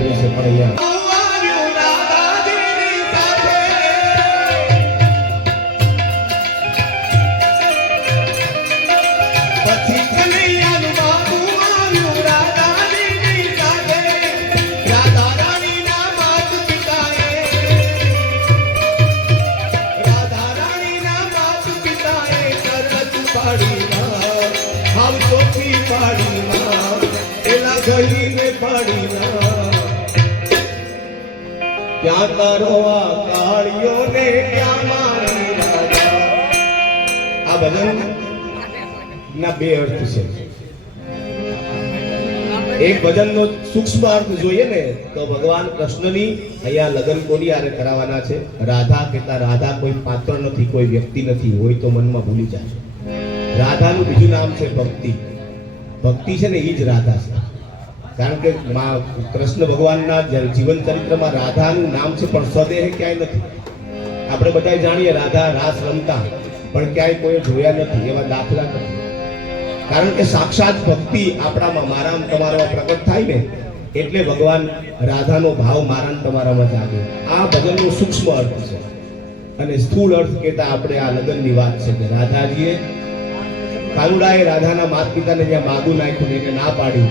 આવ્યું છે પણ અહીંયા ક્યાં કરો આ કાળિયો ને ક્યાં મારી રાજા. આ ભજન ના બે અર્થ છે. એક ભજનનો સૂક્ષ્મ અર્થ જોઈએ ને તો ભગવાન કૃષ્ણની અહીંયા લગ્ન કોની હારે કરાવવાના છે. રાધા કહેતા રાધા કોઈ પાત્ર નથી, કોઈ વ્યક્તિ નથી, હોય તો મનમાં ભૂલી જાય. રાધાનું બીજું નામ છે ભક્તિ. ભક્તિ છે ને એ જ રાધા છે. કારણ કે કૃષ્ણ ભગવાનના જીવન ચરિત્રમાં રાધાનું નામ છે પણ સ્વદેહ ક્યાંય નથી. આપણે બધા જાણીએ રાધા રાસ રમતા પણ ક્યાંય કોઈ જોયા નથી, એવા દાખલા નથી. કારણ કે સાક્ષાત ભક્તિ આપણામાં મારામાં તમારામાં પ્રગટ થાય ને એટલે ભગવાન રાધાનો ભાવ મારામાં તમારામાં જાગે. આ ભજનનો સૂક્ષ્મ અર્થ છે. અને સ્થૂળ અર્થ કહેતા આપણે આ લગ્નની વાત છે કે રાધાજીએ કાનુડાએ રાધાના માતા પિતાને જ્યાં માગું નાખ્યું એને ના પાડી.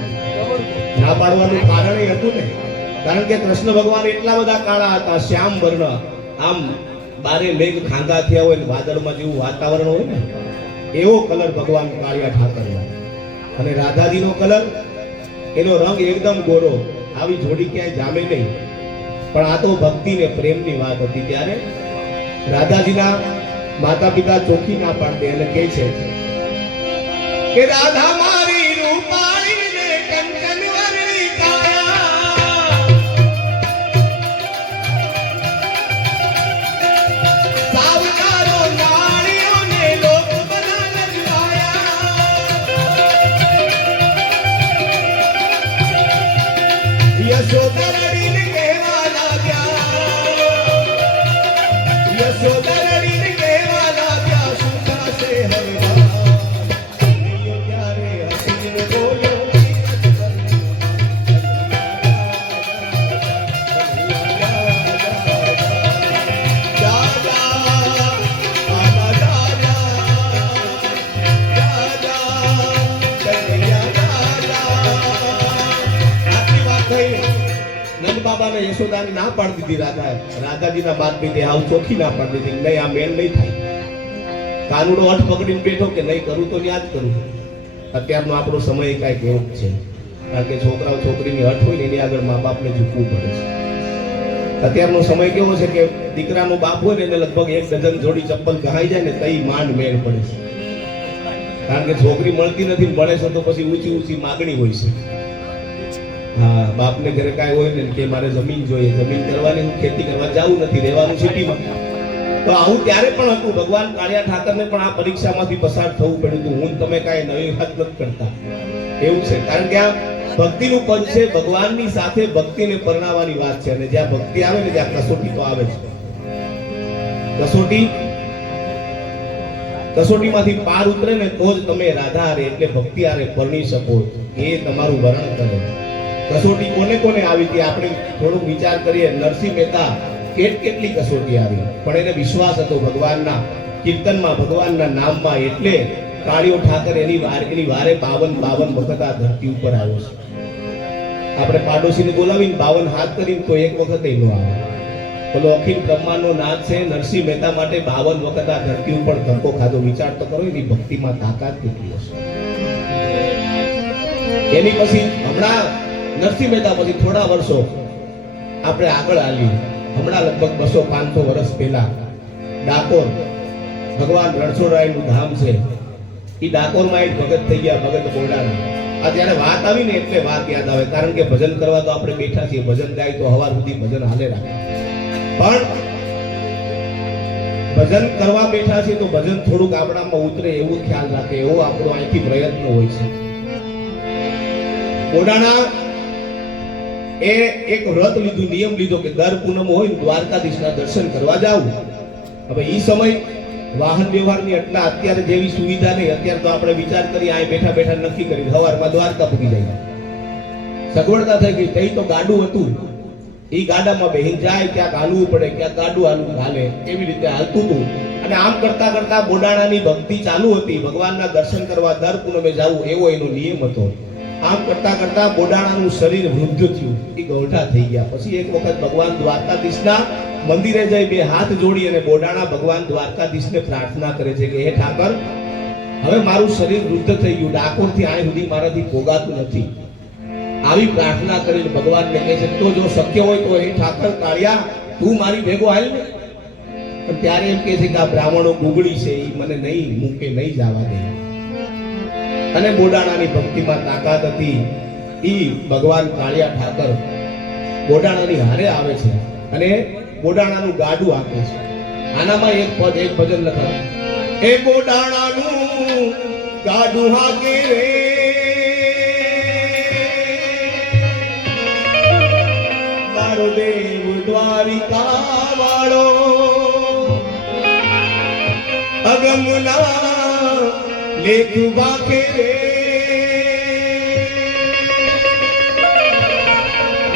ના પાડવાનું કારણ એ હતું ને કારણ કે કૃષ્ણ ભગવાન એટલા બધા કાળા હતા, શ્યામ વર્ણ, આમ બારે મેઘ ખાંગા થયા હોય ને વાદળમાં જેવું વાતાવરણ હોય ને એવો કલર ભગવાન કાળિયા ઠાકરનો. અને રાધાજીનો કલર, એનો રંગ એકદમ ગોરો. આવી જોડી ક્યાંય જામે નહીં. પણ આ તો ભક્તિ ને પ્રેમની વાત હતી. ત્યારે રાધાજીના માતા પિતા ચોખ્ખી ના પાડે અને કહે છે કે રાધા મારી રૂપાળી ને કંચન વર્ણી કાયા, સાવકારો નાળીઓ ને લોક બના લજવાયા. યશોદરડી ને કહેવા લાગ્યા, યશોદરડી ને કહેવા લાગ્યા શું થશે હવે. બાબાને યશોદાને ના પાડી દીધી. રાધાજીના બાદ બીજે આવું ચોખ્ખી ના પાડી દીધી. નહીં, આ મેળ નહીં થાય. કાનુડો અઠ પકડીને બેઠો કે નહીં કરું તો યાદ કરું. અત્યારનો આપણો સમય કાંઈક એવો છે. કારણ કે છોકરાઓ છોકરીની અઠ હોય ને એની આગળ મા બાપને ઝૂકવું પડે છે. અત્યારનો સમય કેવો છે કે દીકરાનો બાપ હોય ને એને લગભગ 1 ડઝન જોડી ચપ્પલ ગહાઈ જાય ને તઈ માંડ મેળ પડે છે. કારણ કે છોકરી મળતી નથી, મળે છે તો પછી ઊંચી ઊંચી માગણી હોય છે. હા, બાપને ઘરે કાંઈ હોય ને કે મારે જમીન જોઈએ, જમીન કરવાની, હું ખેતી કરવા જાવું નથી, રહેવાનું સિટીમાં. તો આવું ત્યારે પણ હતું. ભગવાન કાળિયા ઠાકરને પણ આ પરીક્ષામાંથી પસાર થવું પડ્યું હતું. હું તમે કાંઈ નવી વાત નથી કરતા એવું છે. કારણ કે આ ભક્તિનું પદ છે. ભગવાનની સાથે ભક્તિને પરણાવવાની વાત છે. અને જ્યાં ભક્તિ આવે ને ત્યાં કસોટી તો આવે છે. કસોટીમાંથી પાર ઉતરે ને તો જ તમે રાધા હારે એટલે ભક્તિ હારે પરણી શકો. એ તમારું વર્ણન કરે. કસોટી કોને કોને આવી હતી આપણે થોડું વિચાર કરીએ. નરસિંહ મહેતા કેટલી કસોટી આવી પણ એને વિશ્વાસ હતો ભગવાનના કીર્તનમાં, ભગવાનના નામમાં. એટલે કાળિયો ઠાકર એની વારે 52 વખત આ ધરતી ઉપર આવ્યો છે. આપણે પાડોશીને બોલાવીને 52 હાથ કરીને તો એક વખત ન આવે. પેલો અખિલ બ્રહ્માંડનો નાથ છે નરસિંહ મહેતા માટે 52 વખત આ ધરતી ઉપર ધક્કો ખાધો. વિચાર તો કરો એની ભક્તિમાં તાકાત કેટલી હશે. એની પછી હમણાં નરસિંહ મહેતા પછી થોડા વર્ષો આપણે આગળ આલ્યું. હમણાં લગભગ 200-500 વર્ષ પહેલા ડાકોર ભગવાન રણછોડરાયનું ધામ છે. એ ડાકોરમાં એક ભગત થઈ ગયા, ભગત બોરડાના. આ જ્યારે વાત આવી ને એટલે વાત યાદ આવે. કારણ કે ભજન કરવા તો આપણે બેઠા છીએ, ભજન ગાય તો હવાર સુધી ભજન હાલે રાખે. પણ ભજન કરવા બેઠા છીએ તો ભજન થોડુંક આપણામાં ઉતરે એવું ખ્યાલ રાખે, એવો આપણો અહીંથી પ્રયત્ન હોય છે. બોરડાના એ એક વ્રત લીધું, નિયમ લીધો કે દર પૂનમ હોય દ્વારકાધીશના દર્શન કરવા જાવું. હવે એ સમય વાહન વ્યવહારની એટલા અત્યારે જેવી સુવિધા નહીં. અત્યારે તો આપણે વિચાર કરી આ બેઠા બેઠા નક્કી કરી સવારમાં દ્વારકા પૂગી જાય. સગવડતા થઈ ગઈ. તઈ તો ગાડું હતું, એ ગાડામાં બેહીન જાય, ક્યાંક હાલવું પડે, ક્યાંક ગાડું હાલે, એવી રીતે હાલતું હતું. અને આમ કરતા કરતા બોડાણાની ભક્તિ ચાલુ હતી. ભગવાનના દર્શન કરવા દર પૂનમે જવું એવો એનો નિયમ હતો. આમ કરતા કરતા બોડાણાનું શરીર વૃદ્ધ થયું, એ ગૌઠા થઈ ગયા. પછી એક વખત ભગવાન દ્વારકાધીશના મંદિરે જઈ બે હાથ જોડી અને બોડાણા ભગવાન દ્વારકાધીશને પ્રાર્થના કરે છે કે હે ઠાકર, હવે મારું શરીર વૃદ્ધ થઈ ગયું, ડાકોરથી આ સુધી મારાથી પોગાતું નથી. આવી પ્રાર્થના કરીને ભગવાનને કહે છે તો જો શક્ય હોય તો હે ઠાકર કાળિયા, તું મારી ભેગો હાલ ને. પણ ત્યારે એમ કહે છે કે આ બ્રાહ્મણો ગુગળી છે, એ મને નહીં મૂકે, નહીં જવા દે. અને બોડાણાની ભક્તિમાં તાકાત હતી. ઈ ભગવાન કાળિયા ઠાકર બોડાણાની હારે આવે છે અને બોડાણાનું ગાડું આપે છે. આનામાં એક પદ, એક ભજન લખાય, એ બોડાણાનું ગાડું હાકે રે, મારો દેવ દ્વારિકા વાળો, અગમના લેખ વાકે રે,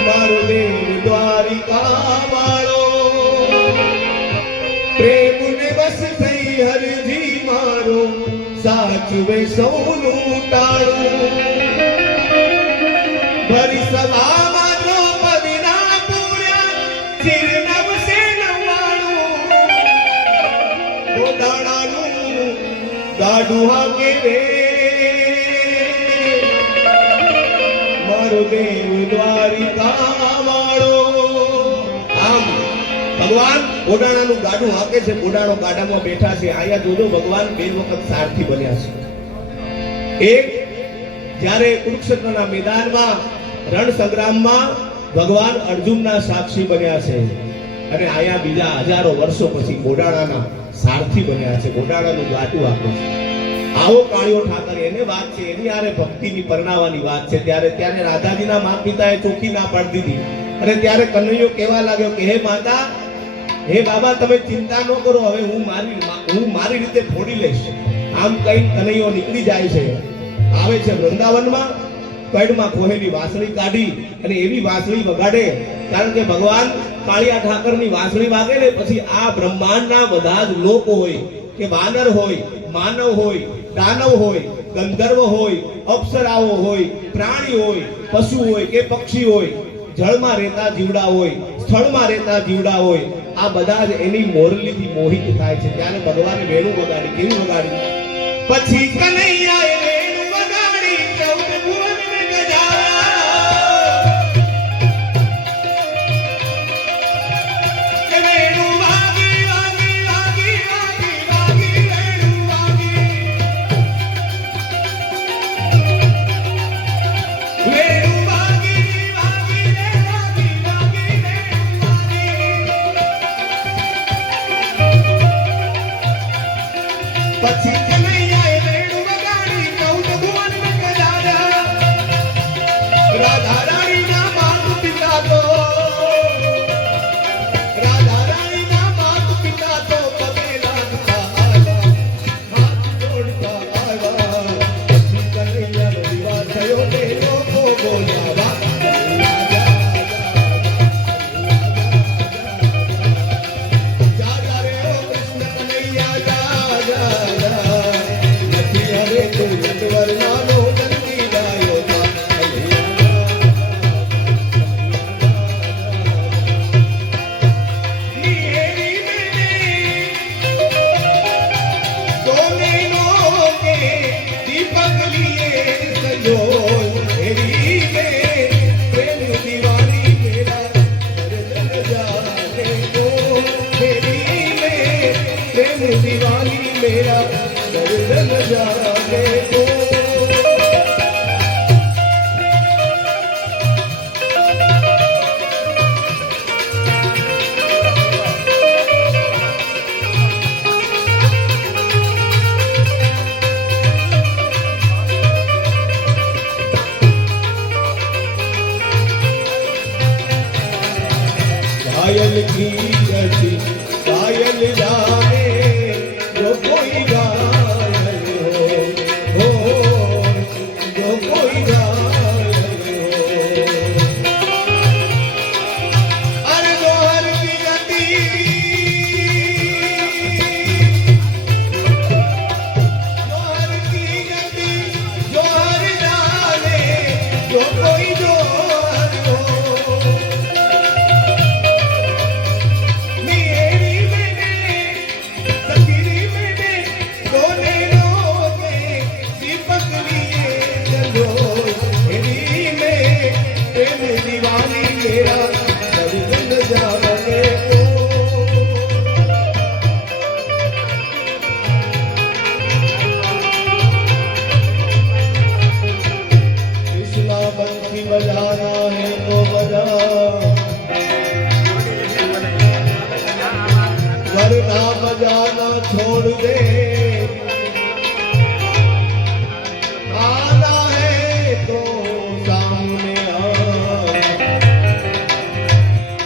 મારો દેવ દ્વારિકા વાળો, પ્રેમ ને બસ થઈ હરજી મારો, સાચવે સૌનું ટાળું. ભરી સભામાં દ્રૌપદીના પૂર્યા, ચિર નવસે નવાણું, બોડાણાનું ગાડું હાકે રે, મારો દેવ દ્વારિકા વાળો. આમ ભગવાન બોડાણાનું ગાડું હાકે છે. બોડાણો ગાડામાં બેઠા છે. આયા જોજો ભગવાન બે વખત સારથી બન્યા છે. એક જ્યારે કુરુક્ષેત્રના મેદાનમાં રણ સંગ્રામમાં ભગવાન અર્જુનના સાક્ષી બન્યા છે અને આયા બીજા હજારો વર્ષો પછી બોડાણાના સારથી બન્યા છે. બોડાણાનું ગાડું આપે છે. આવો કાળિયો ઠાકર, એને વાત છે, એની આરે ભક્તિની પરણાવાની વાત છે. ત્યારે રાધાજીના માતા પિતાએ ચોખ્ખી ના પાડી દીધી અને ત્યારે કનૈયો કહેવા લાગ્યો કે હે માતા, હે બાબા, તમે ચિંતા ન કરો, હવે હું મારી રીતે ફોડી લઈશ. આમ કઈ કનૈયો નીકળી જાય છે, આવે છે વૃંદાવનમાં, કડમાં ખોહેલી વાંસળી કાઢી અને એવી વાંસળી વગાડે. કારણ કે ભગવાન કાળિયા ઠાકરની વાંસળી વાગે ને પછી આ બ્રહ્માંડના બધા જ લોકો હોય, કે વાનર હોય, માનવ હોય, દાનવ હોય, ગંધર્વ હોય, અપ્સરાઓ હોય, પ્રાણી હોય, પશુ હોય કે પક્ષી હોય, જળમાં રહેતા જીવડા હોય, સ્થળમાં રહેતા જીવડા હોય, આ બધા જ એની મોરલીથી મોહિત થાય છે. ત્યારે ભગવાને વેણું વગાડી. કેવી વગાડી? પછી કનૈયાએ વેણું વગાડી, 14 ભુવનને ગજાયા, કે વેણું વાગી વાગી વાગી વાગી વાગી, વેણું વાગી, વેણું વાગી વાગી રે વાગી વાગી, વેણું વાગી. પછી કનૈયાએ વેણું વગાડી, 14 ભુવનને ગજાયા. રાધા રાણીના માતા પિતા તો, રાધા રાણીના માતા પિતા તો પગે લાગતા આવ્યા, હાથ જોડતા આવ્યા. પછી કનૈયાનો વિવાહ થયો ને લોકો બોલાવા, જા જા રે ઓ કૃષ્ણ કનૈયા, જા જા જા, નથી હવે તું નટવર નાનો નંદી ગાયો જા. નિહેરી મેને સોનેનો કે દીપક લીએ સંજોય, હેરી મે પ્રેમ દીવાની મેરા દર્દ જાને કો, હેરી મે પ્રેમ દીવાની મેરા દર્દ જાને કો. घायल की गति घायल जाए, जो कोई घायल हो, जो कोई घायल हो. मेरी में प्रेम दीवानी मेरा दर्द जाने को कृष्णा बंसी बजाना है तो बजा वरना बजाना छोड़ दे आना है तो सामने आ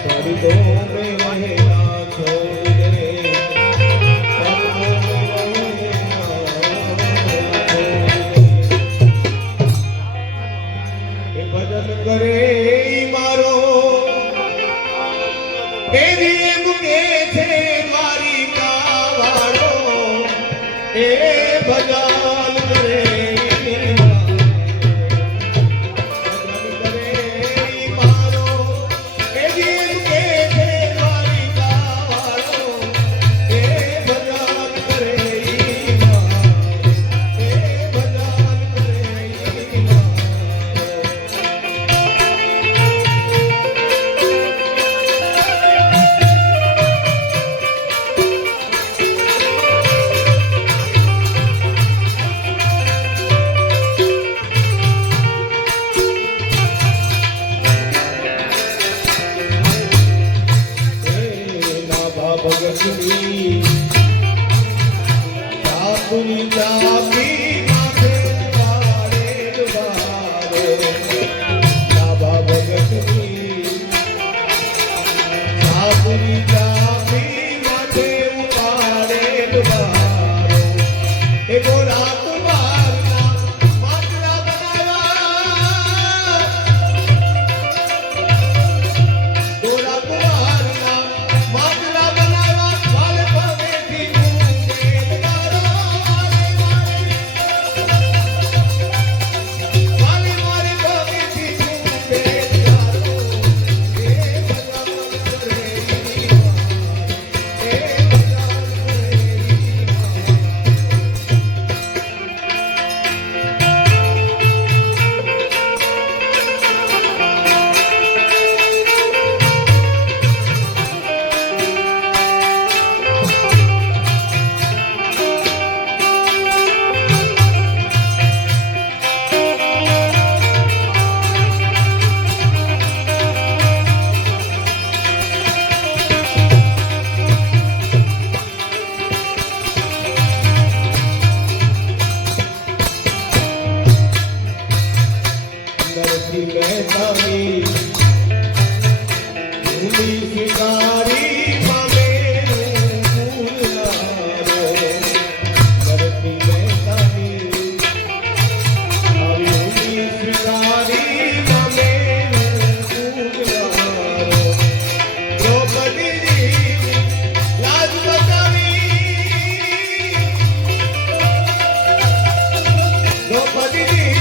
पर्दों में रहना छोड़ दे पर्दों में रहना छोड़ दे भजन करे मारो એવી મુકે છે મારી કાવાળો એ ભજન કરે ભજન કરે મારો એવી મુકે છે મારી કાવાળો એ ભજન કરે એ ભજન કરે ભગતની સાપુની ચાપી માથે ઉપાડે દ્વારો નાભા ભગતની સાપુની ચાપી માથે ઉપાડે દ્વારો એ ગોરા કુમારના માટલા બનાવ્યા ગોરા કુમારના માટલા મહેતાની ભૂલી શિકારી મામેરું ભૂલારો નરસિંહ મહેતાની ભૂલી શિકારી મામેરું ભૂલારો દ્રૌપદીજી લાજ બચાવી દ્રૌપદીજી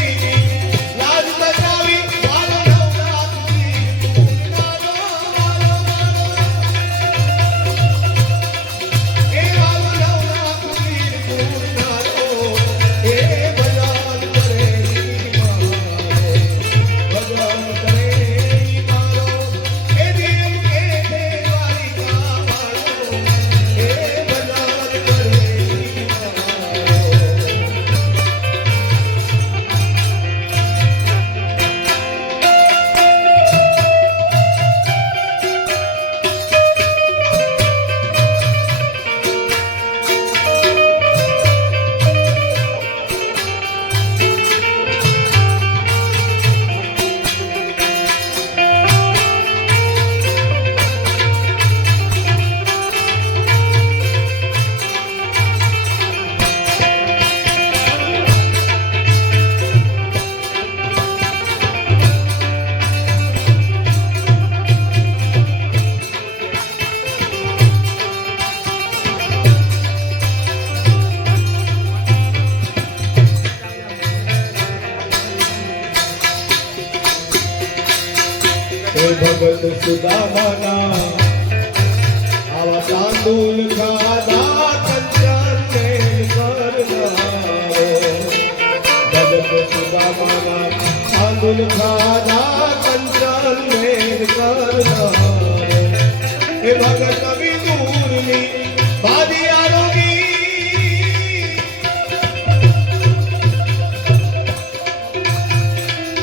ભગત સુદામાના આવા તાંદુલ ખાધા કંચન મેલ કરનારો ભગત સુદામાના સુન ખાધા કંચન મેલ કરનાર એ ભગત વિદુરની બાદી આરોગી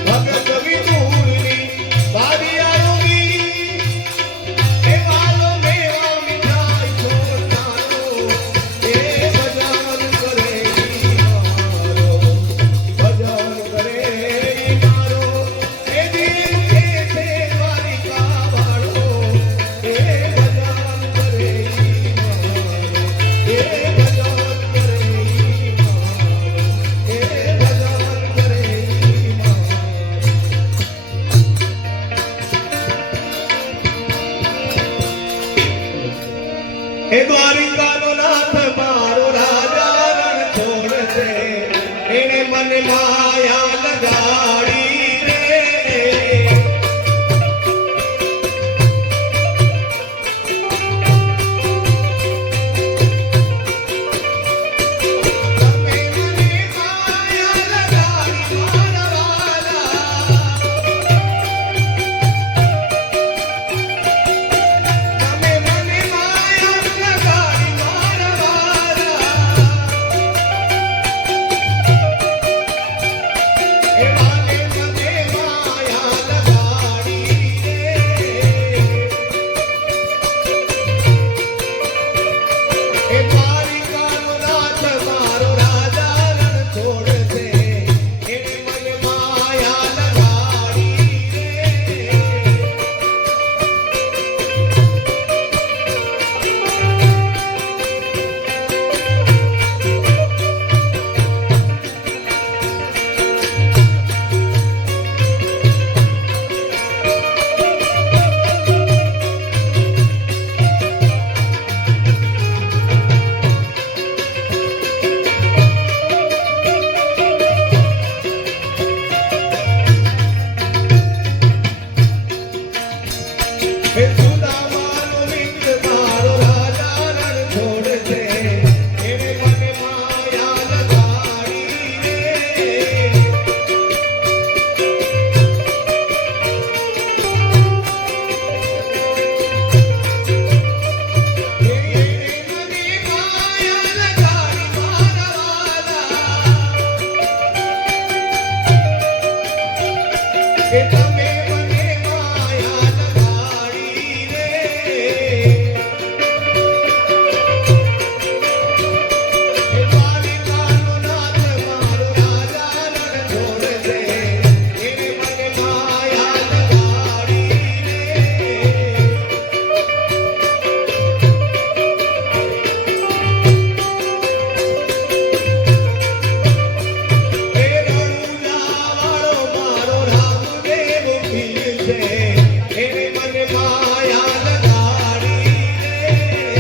ભગત વિદુરની બાદી આરોગી એ વાલો મેવા મીઠાઈ છોડનારો એ ભજન કરે મારો ભજન કરે મારો એ દિલ કે છે દ્વારિકા વાળો એ ભજન કરે મારો એ ભજન કરે મારો એ ભજન કરે મારો એ દ્વારિકાનો નાથ મારો રાજા રણ છોડ છે એને મને માયા લગાડી રે તમે મને માયા લગાડી મારા વાલા તમે મને માયા લગાડી મારા વાલા એ વાલે મને માયા લગાડી રે એ દ્વારિકાનો નાથ મારો રાજા રણ છોડ છે એને મને માયા લગાડી રે એ સુદામાનો મિત્ર મારો રાજા રણ છોડ છે એને મને માયા લગાડી રે મને માયા લગાડી મારા વાલા એ તમે મને માયા લગાડી રે એ દ્વારિકાનો નાથ મારો રાજા રણ છોડ છે એને મને માયા લગાડી રે એ રણુજાવાળો મારો રામદેવ પીર છે એને મને માયા લગાડી રે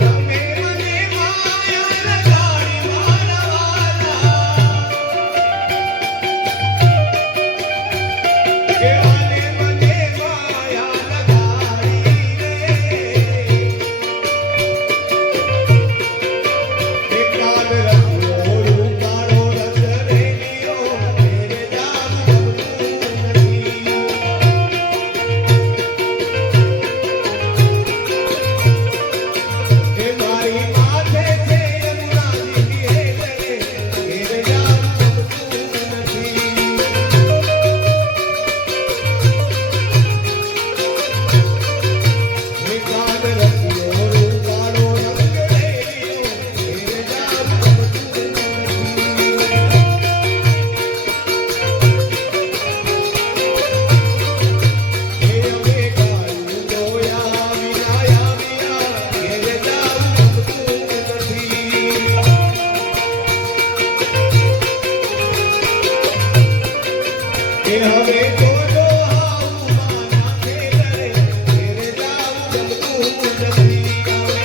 તમે મને માયા લગાડી મારા વાલા એ વાલે મને માયા લગાડી રે એકાદ રંગો રૂપાળો રંગ રેલિયો મેરે જામ ગમતું નથી એ મારી માથે છે યમુનાજીની હેલ રે મેરે જામ ગમતું નથી એકાદ રંગો રૂપાળો રંગ રેલિયો મેરે જામ ગમતું નથી એ અમે કાયું જોયા વિના આવ્યા મેરે જામ ગમતું નથી એ હવે તો જો આવું માના ખેલ રે મેરે જામ ગમતું નથી હવે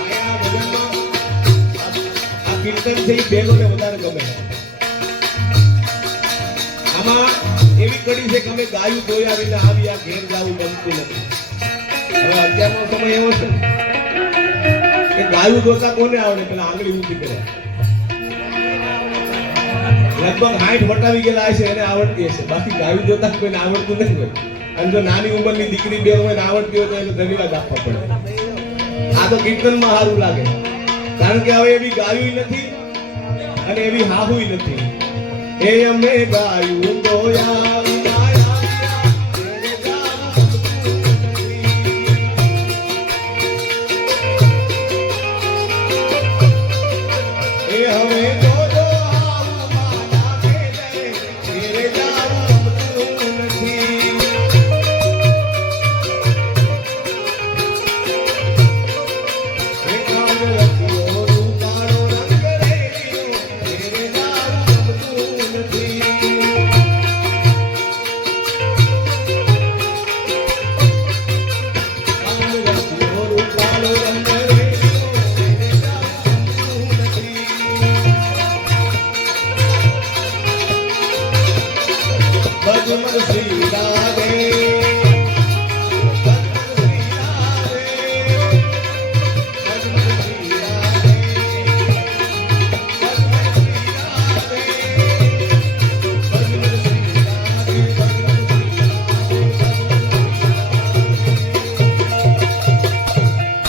આયા ભજનમાં આ કીર્તન છે ઈ બેલોને વધારે ગમે આમાં એવી કડી છે કે અમે ગાયું ધોયા વિના આવી આ ઘેર જાવું ગમતું નથી. હવે અત્યારનો સમય એવો છે કે ગાયું ધોતા કોને આવડે? પેલા આંગળી ઊંચી કરે. લગભગ 60 વટાવી ગયેલા હશે એને આવડતી હશે, બાકી ગાયું ધોતા કોઈને આવડતું નથી હોય. અને જો નાની ઉંમરની દીકરી બે હોય ને આવડતી હોય તો એને ધન્યવાદ આપવા પડે. આ તો કીર્તનમાં સારું લાગે, કારણ કે હવે એવી ગાયું નથી અને એવી હાહુય નથી. એ અમે ગાયું